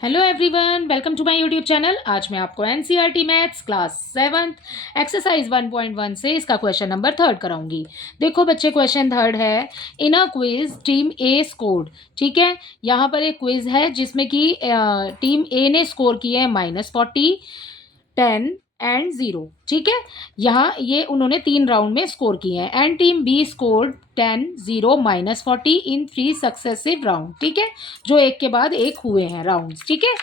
Hello everyone, welcome to my YouTube channel. आज मैं आपको NCERT maths class 7th exercise 1.1 से इसका क्वेश्चन नंबर 3 कराऊंगी। देखो बच्चे, क्वेश्चन 3 है। In a quiz team A scored. ठीक है, यहाँ पर एक क्विज है जिसमें कि टीम ए ने स्कोर किए हैं -40, 10 एंड 0। ठीक है, यहाँ ये उन्होंने 3 राउंड में स्कोर किए हैं। And team B scored 10, 0, -40 in 3 successive round. ठीक है, जो एक के बाद एक हुए हैं राउंड्स। ठीक है,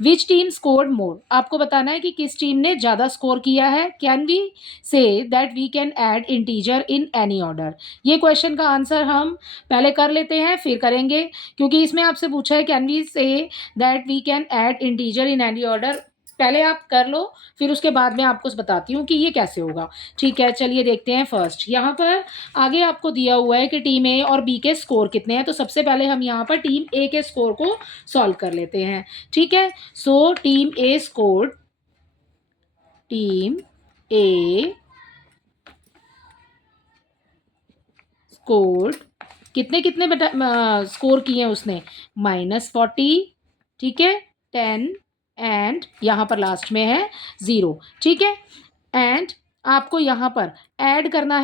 विच टीम स्कोर्ड मोर। आपको बताना है कि किस टीम ने ज़्यादा स्कोर किया है। Can we say that we can add integer in any order. ये क्वेश्चन का आंसर हम पहले कर लेते हैं, फिर करेंगे, क्योंकि इसमें आपसे पूछा है can we say that we can add integer in any order. पहले आप कर लो, फिर उसके बाद मैं आपको बताती हूँ कि ये कैसे होगा। ठीक है, चलिए देखते हैं। फर्स्ट यहाँ पर आगे आपको दिया हुआ है कि टीम ए और बी के स्कोर कितने हैं। तो सबसे पहले हम यहाँ पर टीम ए के स्कोर को सॉल्व कर लेते हैं। ठीक है, सो टीम ए स्कोर्ड कितने कितने बेटा स्कोर किए हैं उसने, -40। ठीक है, 10 एंड यहाँ पर लास्ट में है 0। ठीक है, एंड आपको यहाँ पर ऐड करना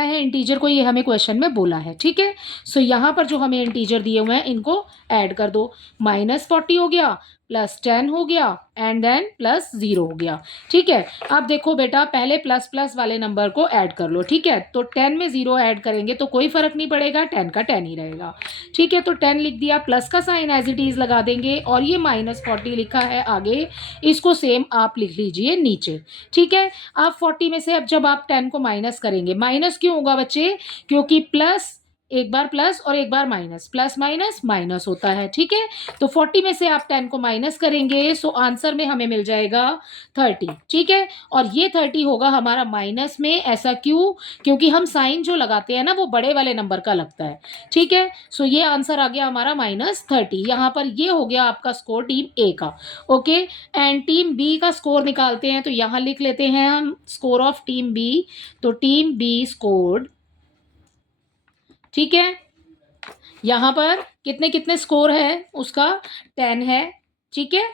है इंटीजर को, ये हमें क्वेश्चन में बोला है। ठीक है, सो यहाँ पर जो हमें इंटीजर दिए हुए हैं इनको ऐड कर दो। -40 हो गया, +10 हो गया, एंड देन +0 हो गया। ठीक है, अब देखो बेटा, पहले प्लस प्लस वाले नंबर को ऐड कर लो। ठीक है, तो 10 में 0 ऐड करेंगे तो कोई फर्क नहीं पड़ेगा, 10 का 10 ही रहेगा। ठीक है, तो 10 लिख दिया, प्लस का साइन एज इट इज लगा देंगे, और ये -40 लिखा है आगे, इसको सेम आप लिख लीजिए नीचे। ठीक है, अब 40 में से अब जब आप 10 को माइनस करेंगे, माइनस क्यों होगा बच्चे, क्योंकि प्लस एक बार प्लस और एक बार माइनस, प्लस माइनस माइनस होता है। ठीक है, तो 40 में से आप 10 को माइनस करेंगे, सो आंसर में हमें मिल जाएगा 30। ठीक है, और ये 30 होगा हमारा माइनस में। ऐसा क्यों, क्योंकि हम साइन जो लगाते हैं ना वो बड़े वाले नंबर का लगता है। ठीक है, सो ये आंसर आ गया हमारा -30। यहाँ पर ये हो गया आपका स्कोर टीम ए का। ओके, एंड टीम बी का स्कोर निकालते हैं, तो यहाँ लिख लेते हैं हम स्कोर ऑफ टीम बी। तो टीम बी स्कोर्ड, ठीक है, यहाँ पर कितने कितने स्कोर है उसका, 10 है, ठीक है,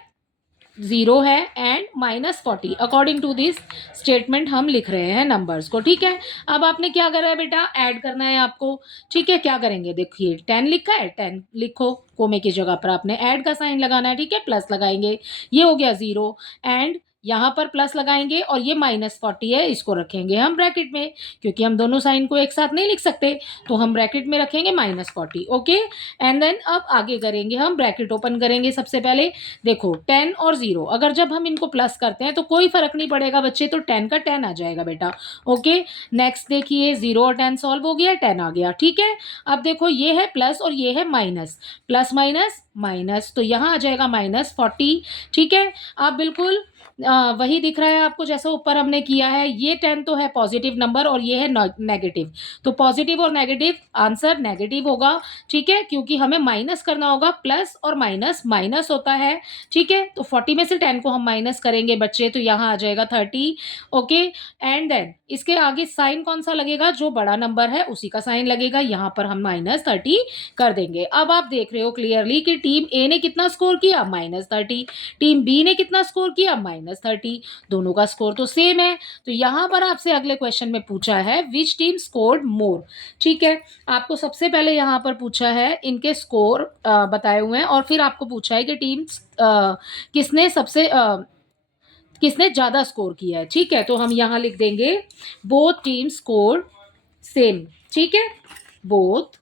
0 है, and -40। According to this statement हम लिख रहे हैं नंबर्स को। ठीक है, अब आपने क्या करा है बेटा, ऐड करना है आपको। ठीक है, क्या करेंगे, देखिए 10 लिखा है, 10 लिखो, कोमे की जगह पर आपने ऐड का साइन लगाना है। ठीक है, प्लस लगाएंगे, ये हो गया 0, एंड यहाँ पर प्लस लगाएंगे, और ये -40 है, इसको रखेंगे हम ब्रैकेट में, क्योंकि हम दोनों साइन को एक साथ नहीं लिख सकते, तो हम ब्रैकेट में रखेंगे -40। ओके, एंड देन अब आगे करेंगे, हम ब्रैकेट ओपन करेंगे। सबसे पहले देखो 10 और 0, अगर जब हम इनको प्लस करते हैं तो कोई फर्क नहीं पड़ेगा बच्चे, तो 10 का 10 आ जाएगा बेटा। ओके, नेक्स्ट देखिए, 0 और 10 सॉल्व हो गया, 10 आ गया। ठीक है, अब देखो ये है प्लस और ये है माइनस, प्लस माइनस माइनस, तो यहाँ आ जाएगा -40। ठीक है, आप बिल्कुल वही दिख रहा है आपको जैसा ऊपर हमने किया है। ये 10 तो है पॉजिटिव नंबर और ये है नेगेटिव, तो पॉजिटिव और नेगेटिव, आंसर नेगेटिव होगा। ठीक है, क्योंकि हमें माइनस करना होगा, प्लस और माइनस माइनस होता है। ठीक है, तो 40 में से 10 को हम माइनस करेंगे बच्चे, तो यहाँ आ जाएगा 30। ओके, एंड देन इसके आगे साइन कौन सा लगेगा, जो बड़ा नंबर है उसी का साइन लगेगा, यहाँ पर हम -30 कर देंगे। अब आप देख रहे हो क्लियरली कि टीम ए ने कितना स्कोर किया, -30, टीम बी ने कितना स्कोर किया, -30, दोनों का स्कोर तो सेम है। तो यहाँ पर आपसे अगले क्वेश्चन में पूछा है विच टीम स्कोर्ड मोर। ठीक है, आपको सबसे पहले यहाँ पर पूछा है इनके स्कोर बताए हुए हैं, और फिर आपको पूछा है कि टीम किसने सबसे किसने ज़्यादा स्कोर किया है। ठीक है, तो हम यहाँ लिख देंगे बोथ टीम स्कोर सेम। ठीक है, बोथ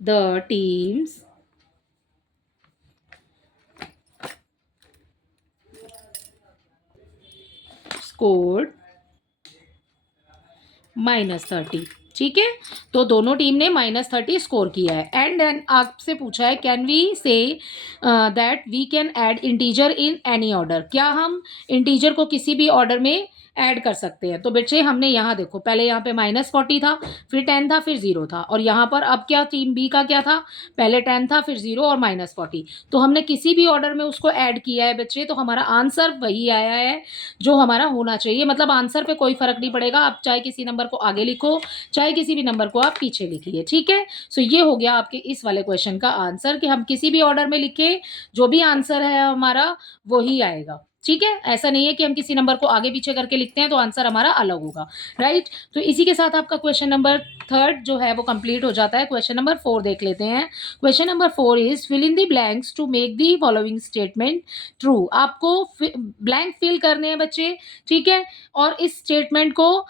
द टीम्स स्कोर्ड -30। ठीक है, तो दोनों टीम ने -30 स्कोर किया है। एंड देन आपसे पूछा है can we say that we can add integer in any order. क्या हम इंटीजर को किसी भी ऑर्डर में ऐड कर सकते हैं। तो बच्चे हमने यहाँ देखो पहले यहाँ पे -40 था, फिर 10 था, फिर 0 था, और यहाँ पर अब क्या टीम बी का क्या था, पहले 10 था, फिर 0 और -40। तो हमने किसी भी ऑर्डर में उसको ऐड किया है बच्चे, तो हमारा आंसर वही आया है जो हमारा होना चाहिए। मतलब आंसर पे कोई फर्क नहीं पड़ेगा, आप चाहे किसी नंबर को आगे लिखो, चाहे किसी भी नंबर को आप पीछे लिखिए, ठीक है। सो ये हो गया आपके इस वाले क्वेश्चन का आंसर कि हम किसी भी ऑर्डर में लिखे, जो भी आंसर है हमारा वही आएगा, ठीक है। ऐसा नहीं है कि हम किसी नंबर को आगे पीछे करके लिखते हैं तो आंसर हमारा अलग होगा, राइट। तो इसी के साथ आपका क्वेश्चन नंबर 3 जो है वो कंप्लीट हो जाता है। क्वेश्चन नंबर 4 देख लेते हैं। Question number 4 is fill in the blanks to make the following statement true. आपको ब्लैंक फिल करने हैं बच्चे, ठीक है, और इस स्टेटमेंट को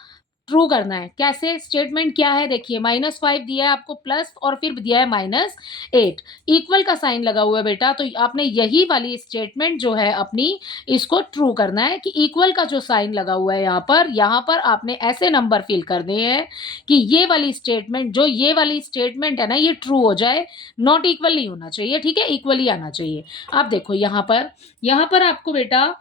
ट्रू करना है। कैसे? स्टेटमेंट क्या है देखिए, -5 दिया है आपको प्लस और फिर दिया है -8, इक्वल का साइन लगा हुआ है बेटा। तो आपने यही वाली स्टेटमेंट जो है अपनी इसको ट्रू करना है कि इक्वल का जो साइन लगा हुआ है यहाँ पर आपने ऐसे नंबर फिल करने हैं कि ये वाली स्टेटमेंट है ना ये ट्रू हो जाए, नॉट इक्वल नहीं होना चाहिए, ठीक है, इक्वल ही आना चाहिए। आप देखो यहाँ पर आपको बेटा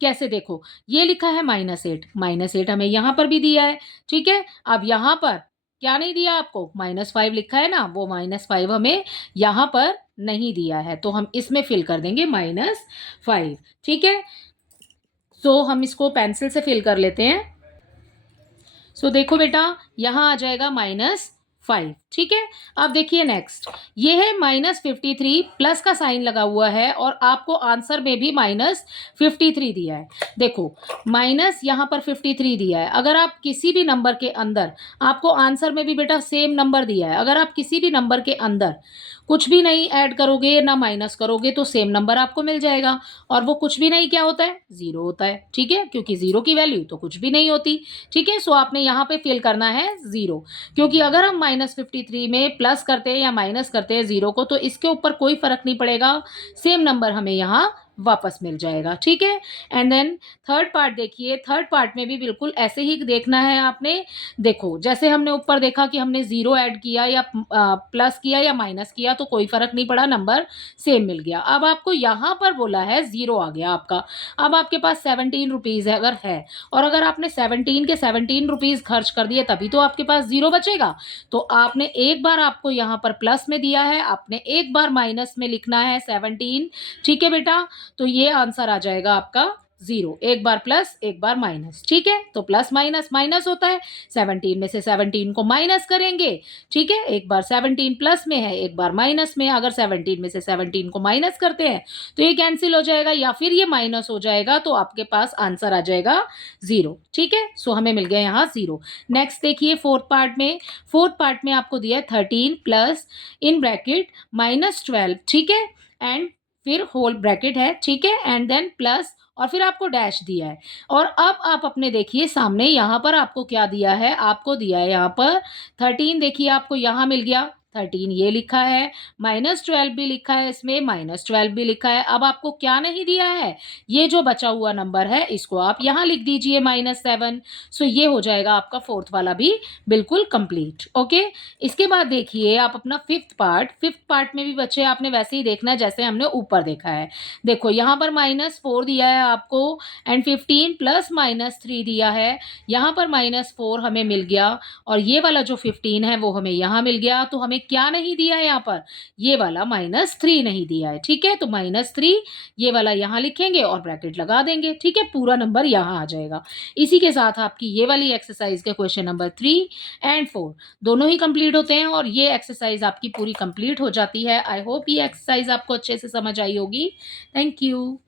कैसे, देखो ये लिखा है -8 हमें यहाँ पर भी दिया है, ठीक है। अब यहाँ पर क्या नहीं दिया आपको, -5 लिखा है ना, वो -5 हमें यहाँ पर नहीं दिया है, तो हम इसमें फिल कर देंगे -5, ठीक है। सो हम इसको पेंसिल से फिल कर लेते हैं। सो देखो बेटा यहाँ आ जाएगा -5, ठीक है। अब देखिए नेक्स्ट, ये है -53, प्लस का साइन लगा हुआ है और आपको आंसर में भी -53 दिया है। देखो माइनस यहाँ पर 53 दिया है, अगर आप किसी भी नंबर के अंदर, आपको आंसर में भी बेटा सेम नंबर दिया है, अगर आप किसी भी नंबर के अंदर कुछ भी नहीं ऐड करोगे ना माइनस करोगे तो सेम नंबर आपको मिल जाएगा, और वो कुछ भी नहीं क्या होता है, 0 होता है, ठीक है, क्योंकि 0 की वैल्यू तो कुछ भी नहीं होती, ठीक है। सो आपने यहाँ पे फिल करना है 0, क्योंकि अगर हम -53 में प्लस करते हैं या माइनस करते हैं 0 को तो इसके ऊपर कोई फर्क नहीं पड़ेगा, सेम नंबर हमें यहाँ वापस मिल जाएगा, ठीक है। एंड देन थर्ड पार्ट देखिए, थर्ड पार्ट में भी बिल्कुल ऐसे ही देखना है आपने। देखो जैसे हमने ऊपर देखा कि हमने 0 ऐड किया या प्लस किया या माइनस किया तो कोई फर्क नहीं पड़ा, नंबर सेम मिल गया। अब आपको यहाँ पर बोला है 0 आ गया आपका, अब आपके पास 17 रुपीज़ है अगर है, और अगर आपने 17 के 17 रुपीज़ खर्च कर दिए तभी तो आपके पास 0 बचेगा। तो आपने एक बार आपको यहाँ पर प्लस में दिया है, आपने एक बार माइनस में लिखना है 17, ठीक है बेटा। तो ये आंसर आ जाएगा आपका 0, एक बार प्लस एक बार माइनस, ठीक है। तो प्लस माइनस माइनस होता है, 17 में से 17 को माइनस करेंगे, ठीक है, एक बार 17 प्लस में है एक बार माइनस में, अगर 17 में से 17 को माइनस करते हैं तो ये कैंसिल हो जाएगा या फिर ये माइनस हो जाएगा, तो आपके पास आंसर आ जाएगा 0, ठीक है। सो हमें मिल गया यहाँ 0। नेक्स्ट देखिए फोर्थ पार्ट में आपको दिया है 13 प्लस इन ब्रैकेट -12, ठीक है, एंड फिर होल ब्रैकेट है, ठीक है, एंड देन प्लस और फिर आपको डैश दिया है। और अब आप अपने देखिए सामने यहाँ पर आपको क्या दिया है, आपको दिया है यहाँ पर 13, देखिए आपको यहाँ मिल गया 13, ये लिखा है, -12 भी लिखा है, इसमें -12 भी लिखा है। अब आपको क्या नहीं दिया है, ये जो बचा हुआ नंबर है इसको आप यहाँ लिख दीजिए -7। सो ये हो जाएगा आपका फोर्थ वाला भी बिल्कुल कंप्लीट, ओके। इसके बाद देखिए आप अपना फिफ्थ पार्ट में भी बच्चे आपने वैसे ही देखना है जैसे हमने ऊपर देखा है। देखो यहाँ पर -4 दिया है आपको एंड 15 प्लस -3 दिया है, यहाँ पर -4 हमें मिल गया और ये वाला जो 15 है वो हमें यहाँ मिल गया। तो हमें क्या नहीं दिया है यहाँ पर, ये वाला -3 नहीं दिया है, ठीक है। तो -3 ये वाला यहाँ लिखेंगे और ब्रैकेट लगा देंगे, ठीक है, पूरा नंबर यहाँ आ जाएगा। इसी के साथ आपकी ये वाली एक्सरसाइज के क्वेश्चन नंबर 3 एंड 4 दोनों ही कंप्लीट होते हैं और ये एक्सरसाइज आपकी पूरी कंप्लीट हो जाती है। आई होप ये एक्सरसाइज आपको अच्छे से समझ आई होगी। Thank you.